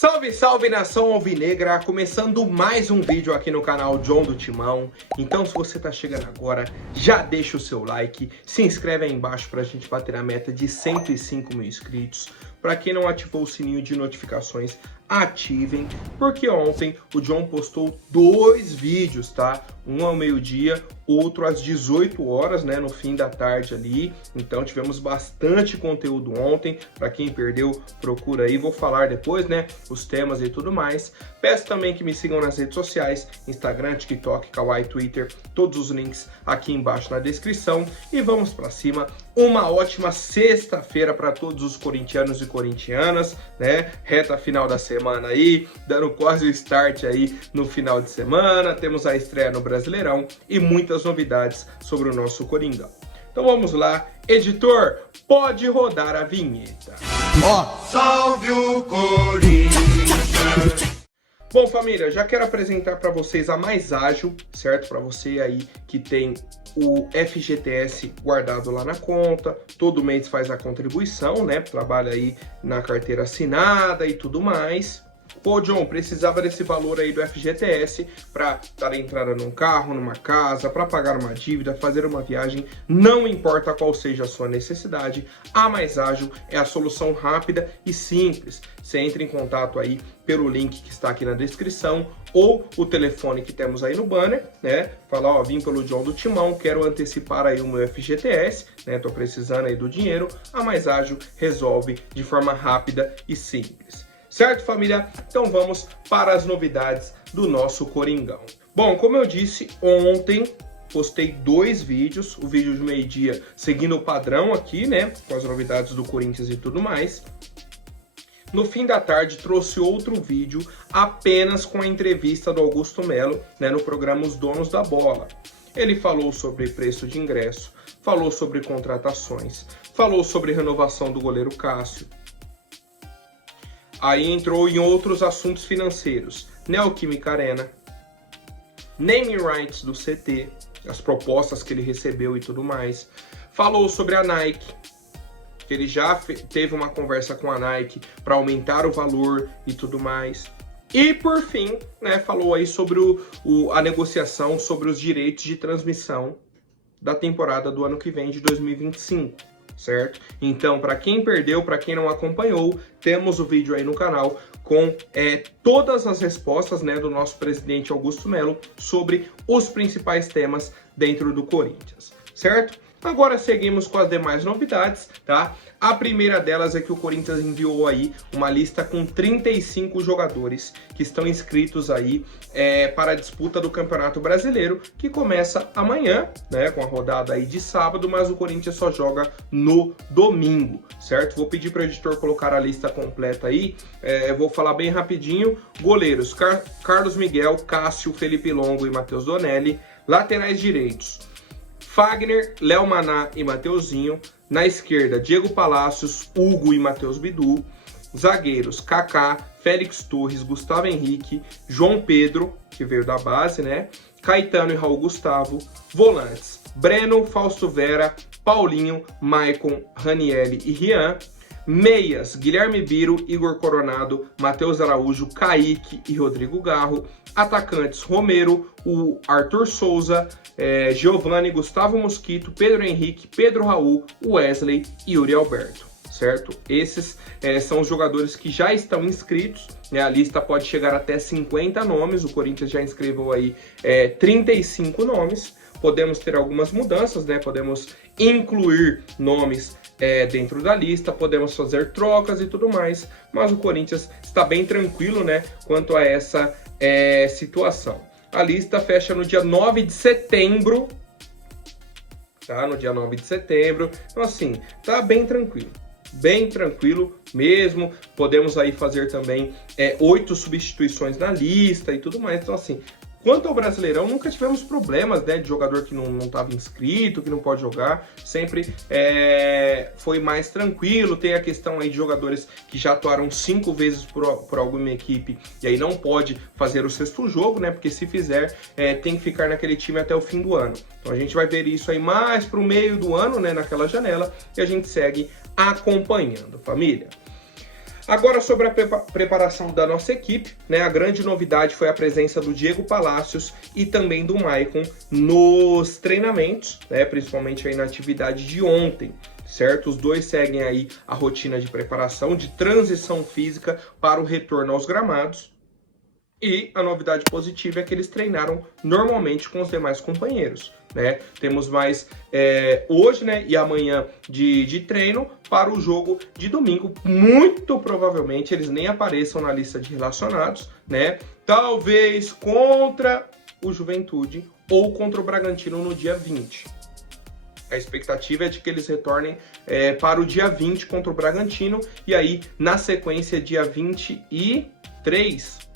Salve, salve nação alvinegra, começando mais um vídeo aqui no canal John do Timão. Então se você tá chegando agora, já deixa o seu like, se inscreve aí embaixo pra gente bater a meta de 105 mil inscritos. Pra quem não ativou o sininho de notificações, ativem, porque ontem o John postou 2 vídeos, tá? Um ao meio-dia, outro às 18 horas, né, no fim da tarde ali. Então tivemos bastante conteúdo ontem. Para quem perdeu, procura aí, vou falar depois, né, os temas e tudo mais. Peço também que me sigam nas redes sociais, Instagram, TikTok, Kawaii, Twitter, todos os links aqui embaixo na descrição. E vamos para cima. Uma ótima sexta-feira para todos os corintianos e corintianas, né? Reta final da semana aí, dando quase o start aí no final de semana. Temos a estreia no Brasileirão e muitas novidades sobre o nosso Coringão. Então vamos lá, editor, pode rodar a vinheta. Salve o Corinthians! Bom, família, já quero apresentar para vocês a Mais Ágil, certo? Para você aí que tem o FGTS guardado lá na conta, todo mês faz a contribuição, né? Trabalha aí na carteira assinada e tudo mais. Pô, John, precisava desse valor aí do FGTS para dar entrada num carro, numa casa, para pagar uma dívida, fazer uma viagem, não importa qual seja a sua necessidade, a Mais Ágil é a solução rápida e simples. Você entra em contato aí pelo link que está aqui na descrição ou o telefone que temos aí no banner, né? Fala, ó, vim pelo John do Timão, quero antecipar aí o meu FGTS, né? Tô precisando aí do dinheiro. A Mais Ágil resolve de forma rápida e simples. Certo, família? Então vamos para as novidades do nosso Coringão. Bom, como eu disse, ontem postei 2 vídeos, o vídeo de meio-dia seguindo o padrão aqui, né, com as novidades do Corinthians e tudo mais. No fim da tarde trouxe outro vídeo apenas com a entrevista do Augusto Melo, né, no programa Os Donos da Bola. Ele falou sobre preço de ingresso, falou sobre contratações, falou sobre renovação do goleiro Cássio. Aí entrou em outros assuntos financeiros, Neoquímica Arena, naming rights do CT, as propostas que ele recebeu e tudo mais. Falou sobre a Nike, que ele já teve uma conversa com a Nike para aumentar o valor e tudo mais. E por fim, né, falou aí sobre a negociação sobre os direitos de transmissão da temporada do ano que vem, de 2025. Certo? Então, para quem perdeu, para quem não acompanhou, temos o vídeo aí no canal com todas as respostas, né, do nosso presidente Augusto Melo sobre os principais temas dentro do Corinthians, certo? Agora seguimos com as demais novidades, tá? A primeira delas é que o Corinthians enviou aí uma lista com 35 jogadores que estão inscritos aí para a disputa do Campeonato Brasileiro, que começa amanhã, né, com a rodada aí de sábado, mas o Corinthians só joga no domingo, certo? Vou pedir para o editor colocar a lista completa aí, vou falar bem rapidinho. Goleiros, Carlos Miguel, Cássio, Felipe Longo e Matheus Donelli. Laterais direitos, Fagner, Léo Maná e Mateuzinho. Na esquerda, Diego Palacios, Hugo e Matheus Bidu. Zagueiros, Kaká, Félix Torres, Gustavo Henrique, João Pedro, que veio da base, né? Caetano e Raul Gustavo. Volantes, Breno, Fausto Vera, Paulinho, Maicon, Ranielli e Rian. Meias, Guilherme Biro, Igor Coronado, Matheus Araújo, Kaique e Rodrigo Garro. Atacantes, Romero, o Arthur Souza, Giovanni, Gustavo Mosquito, Pedro Henrique, Pedro Raul, Wesley e Yuri Alberto, certo? Esses são os jogadores que já estão inscritos, né? A lista pode chegar até 50 nomes, o Corinthians já inscreveu aí 35 nomes. Podemos ter algumas mudanças, né? Podemos incluir nomes dentro da lista, podemos fazer trocas e tudo mais, mas o Corinthians está bem tranquilo, né, quanto a essa situação. A lista fecha no dia 9 de setembro, tá? No dia 9 de setembro, então assim, tá bem tranquilo mesmo. Podemos aí fazer também 8 substituições na lista e tudo mais, então assim, quanto ao Brasileirão, nunca tivemos problemas, né, de jogador que não estava inscrito, que não pode jogar, sempre foi mais tranquilo. Tem a questão aí de jogadores que já atuaram 5 vezes por alguma equipe e aí não pode fazer o 6º jogo, né, porque se fizer, tem que ficar naquele time até o fim do ano. Então a gente vai ver isso aí mais para o meio do ano, né, naquela janela, e a gente segue acompanhando, família. Agora sobre a preparação da nossa equipe, né? A grande novidade foi a presença do Diego Palacios e também do Maicon nos treinamentos, né? Principalmente aí na atividade de ontem, certo? Os dois seguem aí a rotina de preparação, de transição física para o retorno aos gramados. E a novidade positiva é que eles treinaram normalmente com os demais companheiros, né? Temos mais hoje, né, e amanhã de treino para o jogo de domingo. Muito provavelmente eles nem apareçam na lista de relacionados, né? Talvez contra o Juventude ou contra o Bragantino no dia 20. A expectativa é de que eles retornem para o dia 20 contra o Bragantino e aí na sequência dia 23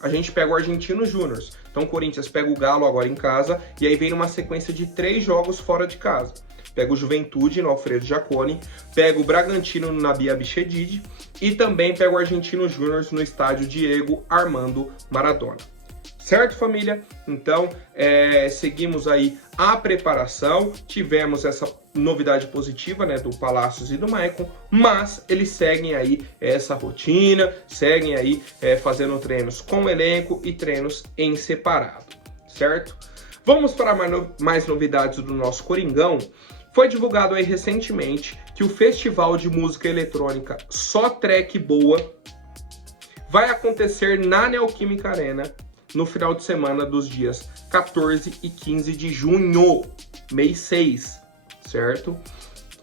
a gente pega o Argentino Júnior. Então o Corinthians pega o Galo agora em casa e aí vem numa sequência de 3 jogos fora de casa. Pega o Juventude no Alfredo Jaconi, pega o Bragantino no Nabi Abichedid e também pega o Argentino Júnior no estádio Diego Armando Maradona. Certo, família? Então, seguimos aí a preparação, tivemos essa novidade positiva, né, do Palacios e do Maicon, mas eles seguem aí essa rotina, seguem aí fazendo treinos com o elenco e treinos em separado, certo? Vamos para mais novidades do nosso Coringão. Foi divulgado aí recentemente que o Festival de Música Eletrônica Só Track Boa vai acontecer na Neoquímica Arena no final de semana dos dias 14 e 15 de junho, mês 6, certo?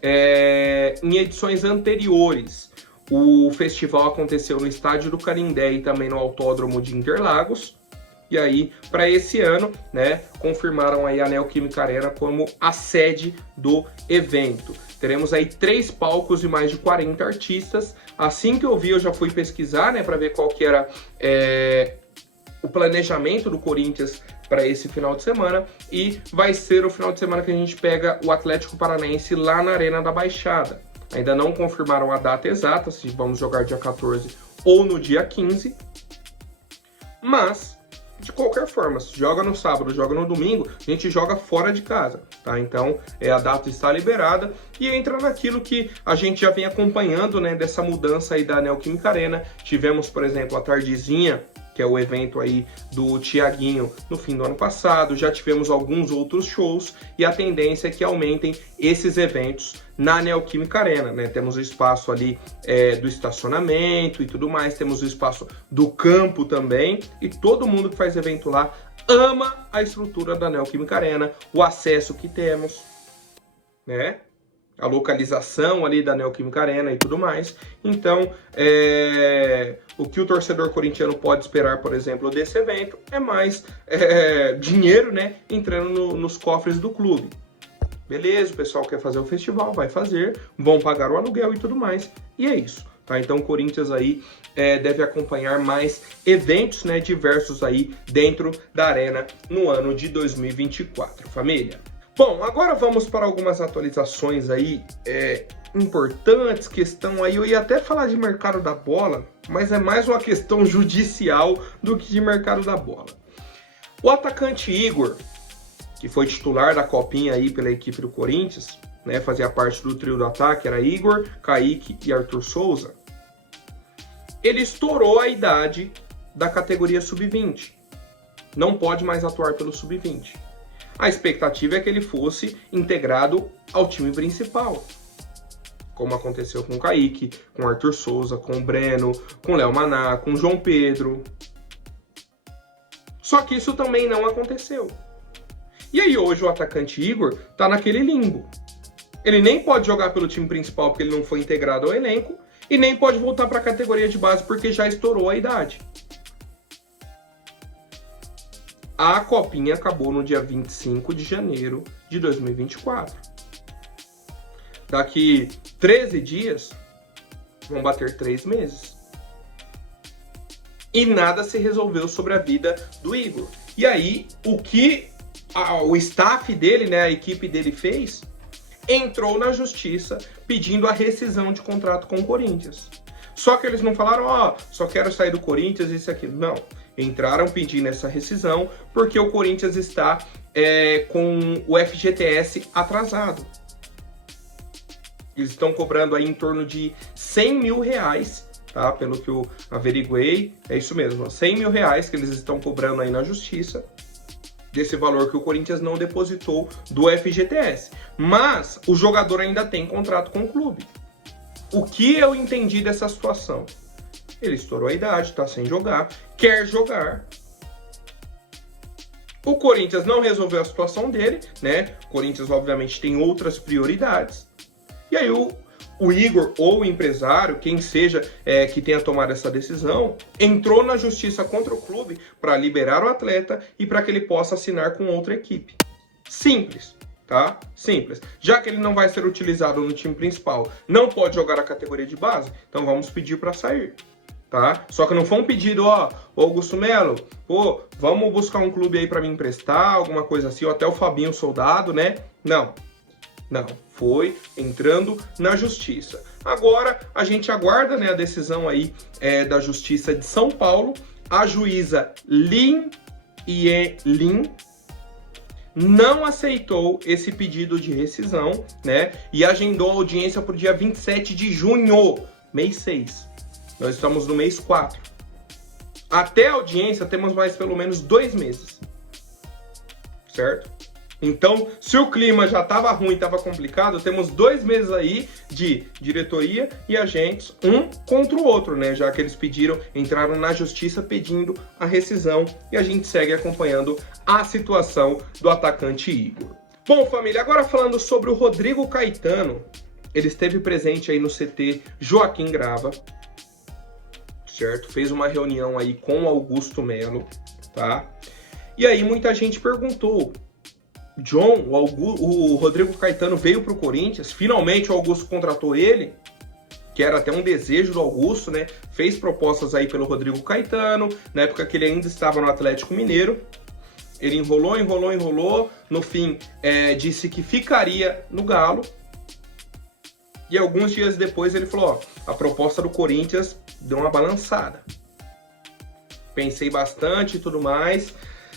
Em edições anteriores, o festival aconteceu no Estádio do Canindé e também no Autódromo de Interlagos. E aí, para esse ano, né, confirmaram aí a Neoquímica Arena como a sede do evento. Teremos aí 3 palcos e mais de 40 artistas. Assim que eu vi, eu já fui pesquisar, né, para ver qual que era o planejamento do Corinthians para esse final de semana, e vai ser o final de semana que a gente pega o Atlético Paranaense lá na Arena da Baixada. Ainda não confirmaram a data exata, se vamos jogar dia 14 ou no dia 15, mas de qualquer forma, se joga no sábado, joga no domingo, a gente joga fora de casa, tá? Então, a data está liberada e entra naquilo que a gente já vem acompanhando, né, dessa mudança aí da Neoquímica Arena. Tivemos, por exemplo, a Tardezinha, que é o evento aí do Thiaguinho no fim do ano passado, já tivemos alguns outros shows e a tendência é que aumentem esses eventos na Neoquímica Arena, né? Temos o espaço ali do estacionamento e tudo mais, temos o espaço do campo também, e todo mundo que faz evento lá ama a estrutura da Neoquímica Arena, o acesso que temos, né? A localização ali da Neoquímica Arena e tudo mais. Então, o que o torcedor corintiano pode esperar, por exemplo, desse evento é mais dinheiro, né, entrando nos cofres do clube. Beleza, o pessoal quer fazer o festival, vai fazer, vão pagar o aluguel e tudo mais, e é isso. Tá? Então o Corinthians aí deve acompanhar mais eventos, né, diversos aí dentro da Arena no ano de 2024, família. Bom, agora vamos para algumas atualizações aí importantes que estão aí. Eu ia até falar de mercado da bola, mas é mais uma questão judicial do que de mercado da bola. O atacante Igor, que foi titular da Copinha aí pela equipe do Corinthians, né, fazia parte do trio do ataque, era Igor, Kaique e Arthur Souza. Ele estourou a idade da categoria sub-20. Não pode mais atuar pelo sub-20. A expectativa é que ele fosse integrado ao time principal, como aconteceu com o Kaique, com o Arthur Souza, com o Breno, com o Léo Maná, com o João Pedro. Só que isso também não aconteceu. E aí hoje o atacante Igor tá naquele limbo. Ele nem pode jogar pelo time principal porque ele não foi integrado ao elenco, e nem pode voltar para a categoria de base porque já estourou a idade. A Copinha acabou no dia 25 de janeiro de 2024. Daqui 13 dias, vão bater 3 meses. E nada se resolveu sobre a vida do Igor. E aí, o que o staff dele, né, a equipe dele fez, entrou na justiça pedindo a rescisão de contrato com o Corinthians. Só que eles não falaram, só quero sair do Corinthians, isso e aquilo. Não. Entraram pedindo essa rescisão porque o Corinthians está com o FGTS atrasado. Eles estão cobrando aí em torno de R$100 mil tá? Pelo que eu averiguei, é isso mesmo, 100 mil reais que eles estão cobrando aí na justiça, desse valor que o Corinthians não depositou do FGTS. Mas o jogador ainda tem contrato com o clube. O que eu entendi dessa situação? Ele estourou a idade, tá sem jogar, quer jogar. O Corinthians não resolveu a situação dele, né? O Corinthians, obviamente, tem outras prioridades. E aí o Igor, ou o empresário, quem seja que tenha tomado essa decisão, entrou na justiça contra o clube para liberar o atleta e para que ele possa assinar com outra equipe. Simples, tá? Simples. Já que ele não vai ser utilizado no time principal, não pode jogar a categoria de base, então vamos pedir para sair. Tá? Só que não foi um pedido, ó, Augusto Melo, pô, vamos buscar um clube aí para me emprestar, alguma coisa assim, ou até o Fabinho Soldado, né? Não, foi entrando na justiça. Agora a gente aguarda, né, a decisão aí da Justiça de São Paulo. A juíza Lin Ye-Lin não aceitou esse pedido de rescisão, né, e agendou a audiência para o dia 27 de junho, mês 6. Nós estamos no mês 4. Até a audiência temos mais pelo menos 2 meses. Certo? Então, se o clima já estava ruim, estava complicado, temos 2 meses aí de diretoria e agentes, um contra o outro, né? Já que eles entraram na justiça pedindo a rescisão e a gente segue acompanhando a situação do atacante Igor. Bom, família, agora falando sobre o Rodrigo Caetano, ele esteve presente aí no CT Joaquim Grava, certo? Fez uma reunião aí com o Augusto Melo, tá? E aí muita gente perguntou, John, o Rodrigo Caetano veio para o Corinthians, finalmente o Augusto contratou ele, que era até um desejo do Augusto, né? Fez propostas aí pelo Rodrigo Caetano, na época que ele ainda estava no Atlético Mineiro. Ele enrolou, no fim disse que ficaria no Galo. E alguns dias depois ele falou, ó, a proposta do Corinthians deu uma balançada. Pensei bastante e tudo mais,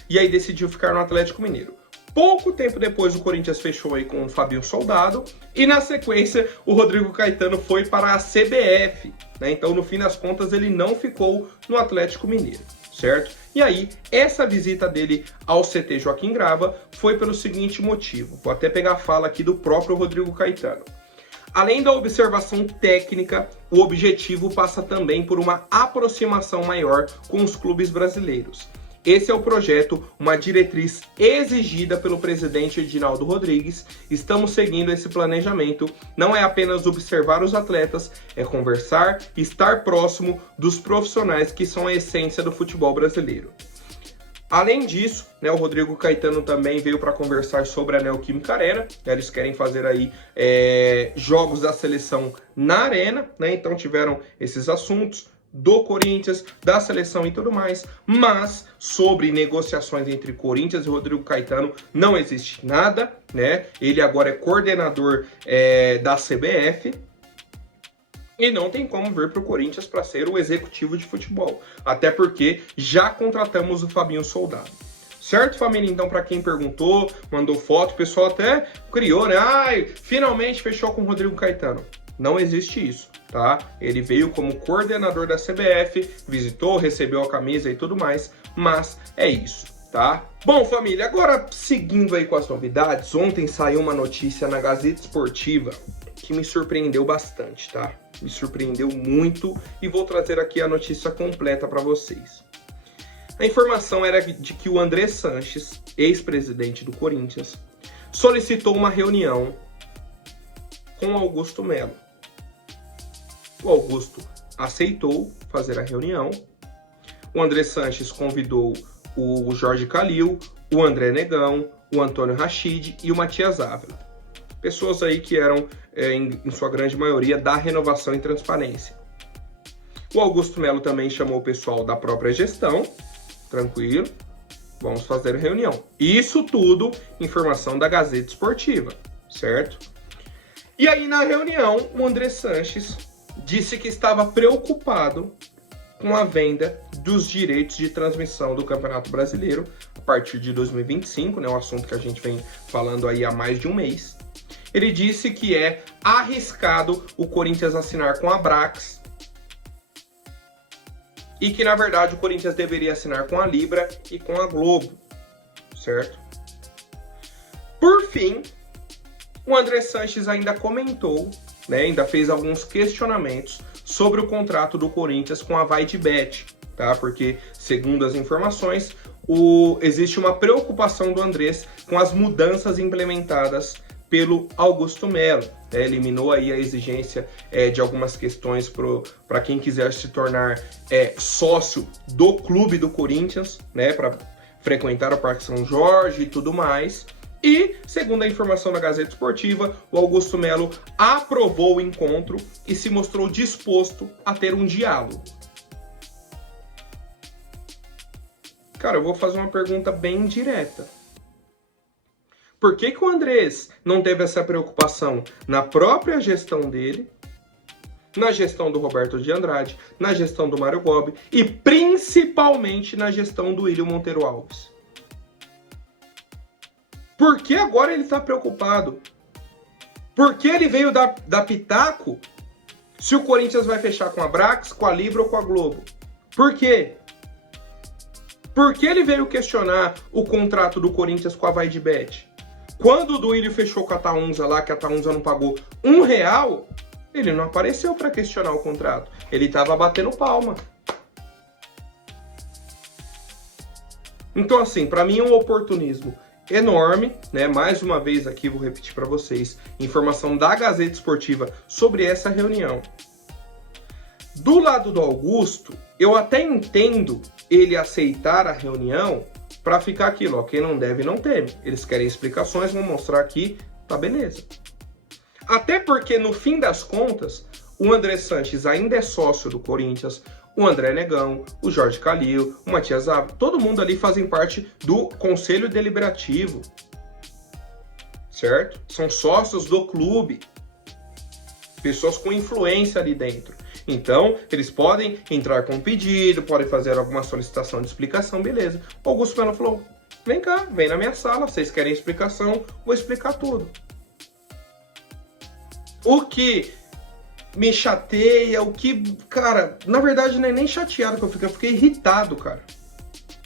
e aí decidiu ficar no Atlético Mineiro. Pouco tempo depois o Corinthians fechou aí com o Fabinho Soldado, e na sequência o Rodrigo Caetano foi para a CBF, né? Então no fim das contas ele não ficou no Atlético Mineiro, certo? E aí essa visita dele ao CT Joaquim Grava foi pelo seguinte motivo, vou até pegar a fala aqui do próprio Rodrigo Caetano. Além da observação técnica, o objetivo passa também por uma aproximação maior com os clubes brasileiros. Esse é o projeto, uma diretriz exigida pelo presidente Edinaldo Rodrigues. Estamos seguindo esse planejamento. Não é apenas observar os atletas, é conversar, estar próximo dos profissionais que são a essência do futebol brasileiro. Além disso, né, o Rodrigo Caetano também veio para conversar sobre a Neoquímica Arena. Eles querem fazer aí jogos da seleção na arena, né? Então tiveram esses assuntos do Corinthians, da seleção e tudo mais, mas sobre negociações entre Corinthians e Rodrigo Caetano não existe nada, né? Ele agora é coordenador da CBF e não tem como vir para o Corinthians para ser o executivo de futebol, até porque já contratamos o Fabinho Soldado. Certo, família? Então, para quem perguntou, mandou foto, o pessoal até criou, né? Ai, finalmente fechou com o Rodrigo Caetano. Não existe isso, tá? Ele veio como coordenador da CBF, visitou, recebeu a camisa e tudo mais, mas é isso, tá? Bom, família, agora seguindo aí com as novidades, ontem saiu uma notícia na Gazeta Esportiva que me surpreendeu bastante, tá? Me surpreendeu muito e vou trazer aqui a notícia completa para vocês. A informação era de que o André Sanches, ex-presidente do Corinthians, solicitou uma reunião com Augusto Melo. O Augusto aceitou fazer a reunião. O André Sanches convidou o Jorge Calil, o André Negão, o Antônio Rachid e o Matias Ávila. Pessoas aí que eram, em sua grande maioria, da Renovação e Transparência. O Augusto Melo também chamou o pessoal da própria gestão. Tranquilo, vamos fazer a reunião. Isso tudo, informação da Gazeta Esportiva, certo? E aí na reunião, o André Sanches disse que estava preocupado com a venda dos direitos de transmissão do Campeonato Brasileiro a partir de 2025, né, um assunto que a gente vem falando aí há mais de um mês. Ele disse que é arriscado o Corinthians assinar com a Brax e que na verdade o Corinthians deveria assinar com a Libra e com a Globo, certo? Por fim, o André Sanches ainda comentou, né, ainda fez alguns questionamentos sobre o contrato do Corinthians com a VaidBet, tá? Porque, segundo as informações, existe uma preocupação do Andrés com as mudanças implementadas pelo Augusto Melo. Eliminou aí a exigência de algumas questões para quem quiser se tornar sócio do clube do Corinthians, né, para frequentar o Parque São Jorge e tudo mais. E, segundo a informação da Gazeta Esportiva, o Augusto Melo aprovou o encontro e se mostrou disposto a ter um diálogo. Cara, eu vou fazer uma pergunta bem direta. Por que o Andrés não teve essa preocupação na própria gestão dele, na gestão do Roberto de Andrade, na gestão do Mário Gobi e principalmente na gestão do William Monteiro Alves? Por que agora ele está preocupado? Por que ele veio dar pitaco se o Corinthians vai fechar com a Brax, com a Libra ou com a Globo? Por quê? Por que ele veio questionar o contrato do Corinthians com a VaidBet? Quando o Duílio fechou com a Taunza lá, que a Taunza não pagou R$1, ele não apareceu para questionar o contrato. Ele estava batendo palma. Então, assim, para mim é um oportunismo enorme, né? Mais uma vez aqui vou repetir para vocês, informação da Gazeta Esportiva sobre essa reunião. Do lado do Augusto, eu até entendo ele aceitar a reunião para ficar aquilo, ó, quem não deve não teme. Eles querem explicações, vão mostrar aqui, tá beleza. Até porque no fim das contas, o André Sanches ainda é sócio do Corinthians, o André Negão, o Jorge Calil, o Matias Ávila, todo mundo ali fazem parte do Conselho Deliberativo, certo? São sócios do clube, pessoas com influência ali dentro. Então, eles podem entrar com um pedido, podem fazer alguma solicitação de explicação, beleza. O Augusto Melo falou, vem cá, vem na minha sala, vocês querem explicação, vou explicar tudo. O que me chateia, o que, cara, na verdade não é nem chateado que eu fiquei irritado, cara.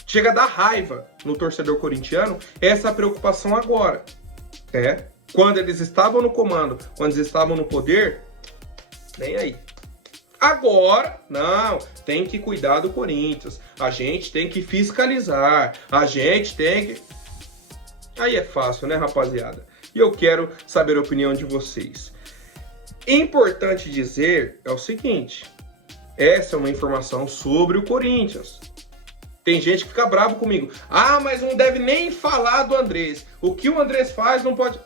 Chega a dar raiva no torcedor corintiano essa preocupação agora, né? Quando eles estavam no comando, quando eles estavam no poder, nem aí. Agora, não, tem que cuidar do Corinthians, a gente tem que fiscalizar, a gente tem que... Aí é fácil, né, rapaziada? E eu quero saber a opinião de vocês. Importante dizer é o seguinte, essa é uma informação sobre o Corinthians. Tem gente que fica bravo comigo. Ah, mas não deve nem falar do Andrés. O que o Andrés faz não pode...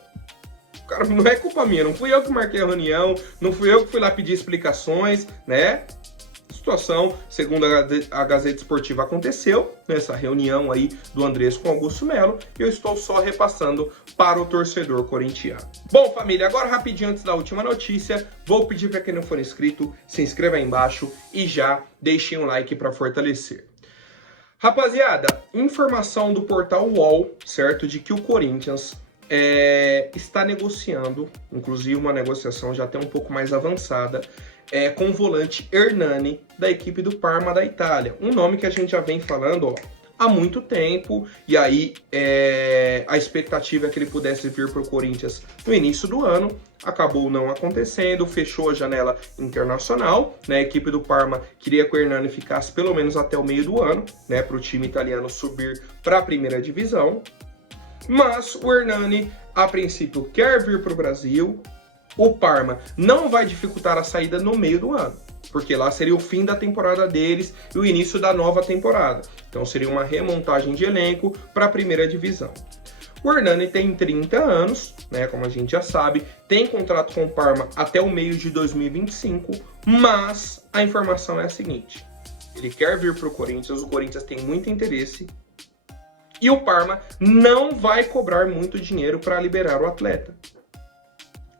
Cara, não é culpa minha, não fui eu que marquei a reunião, não fui eu que fui lá pedir explicações, né? A situação, segundo a Gazeta Esportiva, aconteceu nessa reunião aí do Andrés com Augusto Melo, e eu estou só repassando para o torcedor corintiano. Bom, família, agora rapidinho antes da última notícia, vou pedir para quem não for inscrito, se inscreva aí embaixo e já deixem um like para fortalecer. Rapaziada, informação do portal UOL, certo, de que o Corinthians está negociando, inclusive uma negociação já até um pouco mais avançada, com o volante Hernani da equipe do Parma da Itália. Um nome que a gente já vem falando, ó, há muito tempo, e aí a expectativa é que ele pudesse vir para o Corinthians no início do ano, acabou não acontecendo, fechou a janela internacional, né? A equipe do Parma queria que o Hernani ficasse pelo menos até o meio do ano, né, para o time italiano subir para a primeira divisão. Mas o Hernani, a princípio, quer vir para o Brasil. O Parma não vai dificultar a saída no meio do ano, porque lá seria o fim da temporada deles e o início da nova temporada. Então seria uma remontagem de elenco para a primeira divisão. O Hernani tem 30 anos, né, como a gente já sabe, tem contrato com o Parma até o meio de 2025, mas a informação é a seguinte: ele quer vir para o Corinthians tem muito interesse, e o Parma não vai cobrar muito dinheiro para liberar o atleta.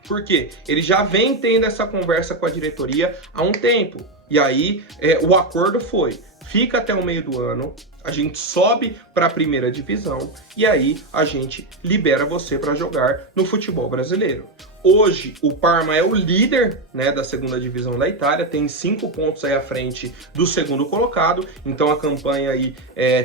Por quê? Ele já vem tendo essa conversa com a diretoria há um tempo. E aí o acordo foi, fica até o meio do ano, a gente sobe para a primeira divisão e aí a gente libera você para jogar no futebol brasileiro. Hoje, o Parma é o líder, né, da segunda divisão da Itália, tem 5 pontos aí à frente do segundo colocado, então a campanha aí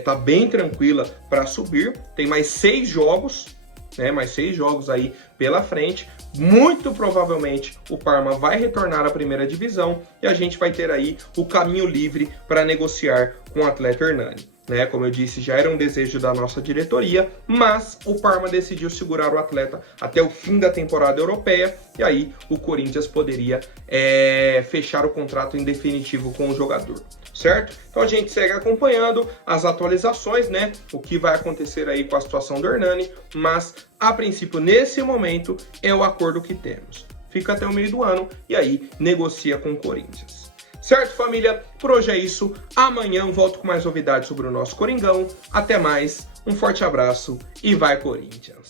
tá bem tranquila para subir. Tem mais 6 jogos, né, mais 6 jogos aí pela frente. Muito provavelmente o Parma vai retornar à primeira divisão e a gente vai ter aí o caminho livre para negociar com o atleta Hernani. Né, como eu disse, já era um desejo da nossa diretoria, mas o Parma decidiu segurar o atleta até o fim da temporada europeia, e aí o Corinthians poderia fechar o contrato em definitivo com o jogador, certo? Então a gente segue acompanhando as atualizações, né, o que vai acontecer aí com a situação do Hernani, mas a princípio, nesse momento, é o acordo que temos. Fica até o meio do ano e aí negocia com o Corinthians. Certo, família? Por hoje é isso. Amanhã eu volto com mais novidades sobre o nosso Coringão. Até mais, um forte abraço e vai Corinthians!